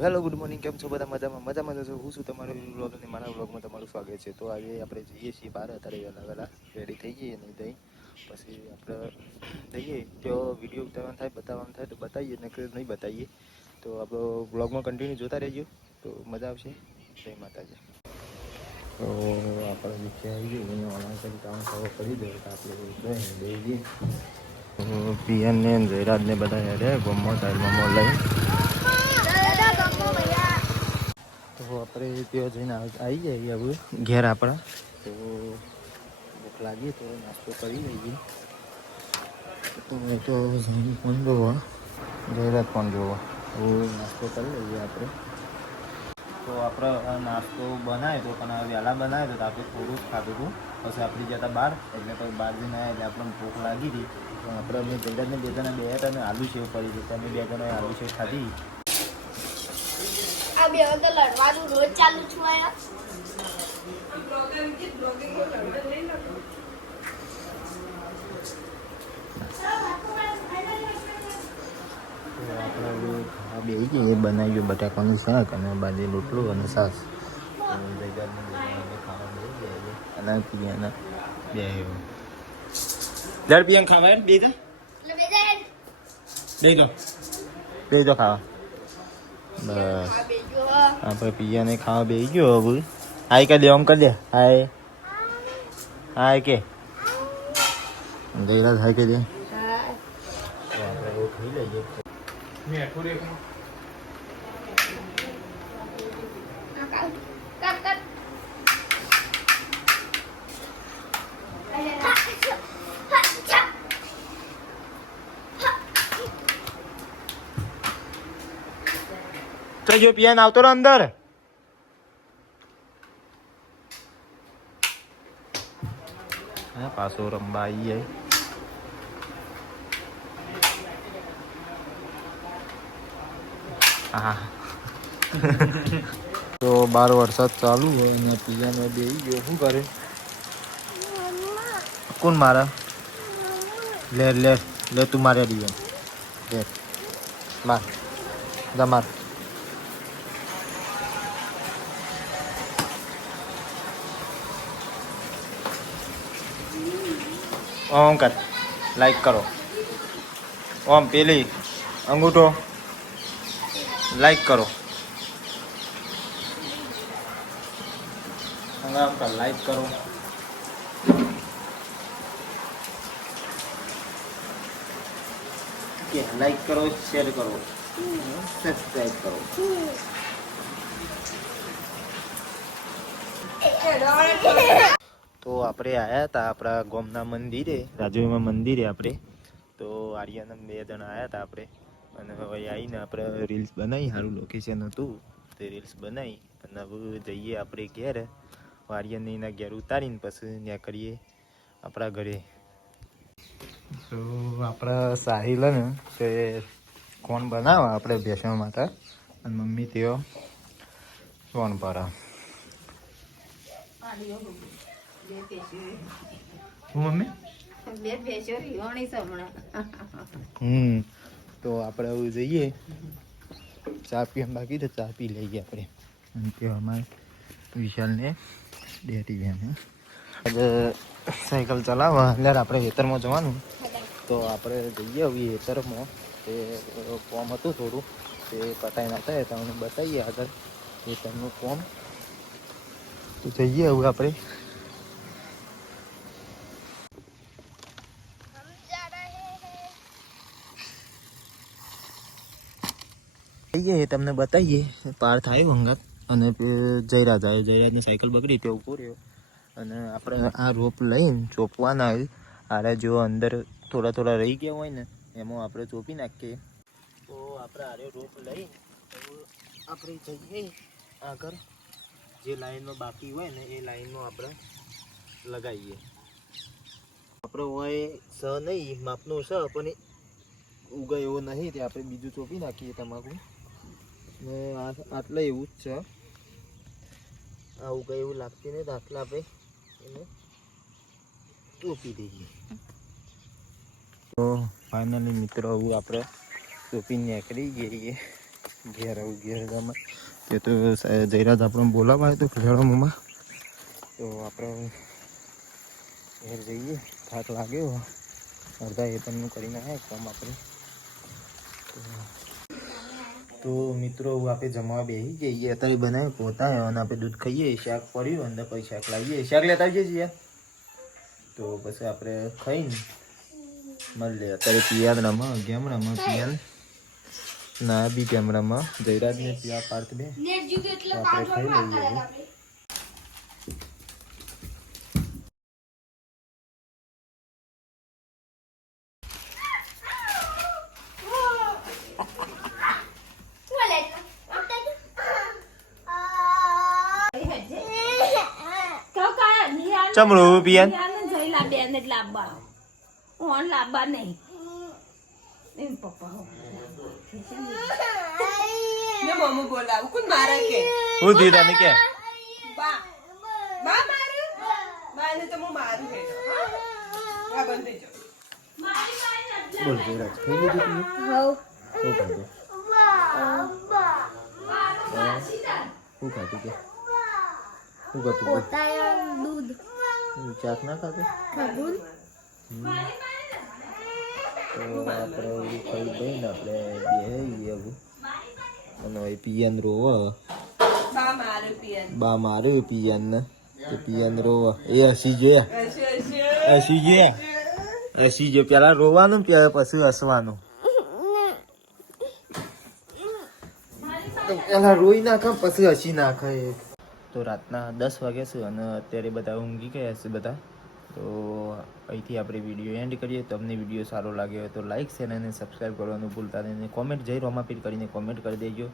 Hello good morning, કેમ છો બધા? મજામાં જશો. હું છું તમારો વ્લોગ અને મારા વ્લોગમાં તમારું સ્વાગત છે. તો આજે આપણે જઈએ છીએ બહાર, અત્યારે વહેલા રેડી થઈ જઈએ નહીં થઈ પછી આપણે જઈએ તો વિડીયો ઉતારવાનું થાય, બતાવવાનું થાય તો બતાવીએ, ને નહીં બતાવીએ તો આપણો વ્લોગમાં કન્ટિન્યુ જોતા રહેજો, તો મજા આવશે. જય માતાજી. તો આપણે નીચે આવી જઈએ અને ઓનલાઈન કરી કામ ખબર પડી જાય તો આપણે લઈ જઈએ. તો પિયનને જયરાજને બધા હેડે ગમો સાઈડમાં લઈ. તો આપણે ત્યાં જઈને આવી જઈએ હવે ઘેર આપણા. તો ભૂખ લાગીએ તો નાસ્તો કરી લઈએ. તો ફોન જોવા, જયરાજ ફોન જોવા, તો નાસ્તો કરી લઈએ આપણે. તો આપણે નાસ્તો બનાવ્યો તો પણ વહેલા બનાવ્યો તો આપણે થોડું જ ખાધું હતું. પછી આપણે જતા બહાર, એટલે પછી બહાર જઈને આવ્યા એટલે આપણને ભૂખ લાગી હતી. તો આપણે અમે જયરાજને બે જણા બે હતા અને આલુ સેવ કરી હતી. અમે બે જણાએ આલુ સેવ ખાધી. આ બે તો લડવાનું રોજ ચાલુ છું આયા. બે જઈએ બનાવી ગયો બટાકાનું શાક અને બાજુ રોટલું અને છાશ. અને પિયાના બે દર પિયાન ખાવા બે તો બે તો ખાવા બસ. આપણે પિયાને ખાવા બે ગયો હવે. હાય કરી દે, આમ કરી દે. હાય હાય કે જયરાજ હાય કરી દે. તો આપણે એવું ખાઈ લઈએ. તો જો પિયાન આવતો રહો અંદર. પાછો રમવા આવી જાય. હા તો બાર વરસાદ ચાલુ હોય અને પિયાનો બેસી ગયો. શું કરે? કોણ મારે? લે લે લે, તું મારે ડિયન લે માર જા માર. ઓમ કર, લાઈક કરો. ઓમ પેલી અંગૂઠો લાઈક કરો. આમ કર, લાઈક કરો. કે લાઈક કરો, શેર કરો, સબસ્ક્રાઇબ કરો. તો આપણે આવ્યા હતા આપણા ગામના મંદિરે, રાજુમાં મંદિરે આપણે. તો આર્યના બે જણા આવ્યા હતા આપણે. અને હવે આવીને આપણે રીલ્સ બનાવી, સારું લોકેશન હતું તે રીલ્સ બનાવી અને હવે જઈએ આપણે ઘેર. આર્યને એના ઘેર ઉતારીને પછી ત્યાં કરીએ આપણા ઘરે. તો આપણા સાહિલ ને તે કોણ બનાવવા આપણે બેસવા માટે અને મમ્મી તેઓ કોણ પર મમ્મી તો આપણે હવે જઈએ ચા પીવા બાકી તો ચા પી લઈએ આપણે. અને તે અમારે વિશાલને ડેટી બેન આજે સાયકલ ચલાવવા એટલે આપણે ખેતરમાં જવાનું. તો આપણે જઈએ હવે ખેતરમાં. તે કોમ હતું થોડું તે પટાઈ નાખતા તમને બતાવીએ આગળ ખેતરનું કોમ. તો જઈએ હવે આપણે. જઈએ તમને બતાવીએ. પાર થાય વંગાત અને જયરાજ આવે. જયરાજની સાયકલ બગડી તે ઊભો રહ્યો અને આપણે આ રોપ લઈને ચોપવાના. આરે જો અંદર થોડા થોડા રહી ગયા હોય ને એમાં આપણે ચોપી નાખીએ. તો આપણે આરે રોપ લઈને આપણે જઈએ આગળ. જે લાઈનમાં બાકી હોય ને એ લાઈનમાં આપણે લગાવીએ. આપણે હોય સ નહીં માપનું સ પણ ઉગાય એવો નહીં તે આપણે બીજું ચોપી નાખીએ તમાકુ ને. આટલા એવું જ છે. આ ઉગાય એવું લાગતું નહીં તો આટલા આપણે એને ચોપી દઈએ. તો ફાઇનલી મિત્રો હવે આપણે ચોપી નીકળી જઈએ. ઘેર આવું ઘેર ગામમાં તે તો જયરાજ આપણને બોલાવા આવ્યો તો ખેડામાં તો આપણે ઘેર જઈએ. થાક લાગ્યો અડધા એ પણ કરીને આવ્યા કામ આપણે. તો મિત્રો આપણે જમવા બેસી જઈએ. અત્યારે બનાવી પોતા અને આપણે દૂધ ખાઈએ, શાક પડ્યું અંદર પછી શાક લાવીએ, શાક લેતા આવીએ છીએ. તો પછી આપણે ખાઈને મળીએ. અત્યારે પિયાદરામાં ગેમરામાં પિયાન ના બી કેમેરામાં જયરાજને ત્યાં પાર્થ બે નેટ જીતો એટલે આપણે 5 ખાઈ વાગે લઈએ. આપણે. ચમડું પિયાન હું દીધા ને કે બોલ જયરાજ ખાઈ લીધું તું? શું ખાધું? શું ખાધું કે શું ખાધું બોલ? દૂધ ચાક ના ખાધું? ખાધું તો આપણે એવું ખાઈ દઈને આપણે બેસી હવે અને હવે પિયાન રોવ બા માર્યું પિયાન ને તો પિયાન રોવ એ હસી જો પેલા રોવાનું પછી હસવાનું. પેલા રોઈ નાખે પછી હસી નાખે. તો રાતના 10 વાગ્યા છે અને અત્યારે બધા ઊંઘી ગયા છે બધા. તો અહીંથી આપણે વિડીયો એન્ડ કરીએ. તમને વિડીયો સારો લાગ્યો હોય તો લાઇક શેર અને સબસ્ક્રાઈબ કરવાનું ભૂલતા નહીં. કોમેન્ટ જય રોમાપીર કરીને કોમેન્ટ કરી દેજો.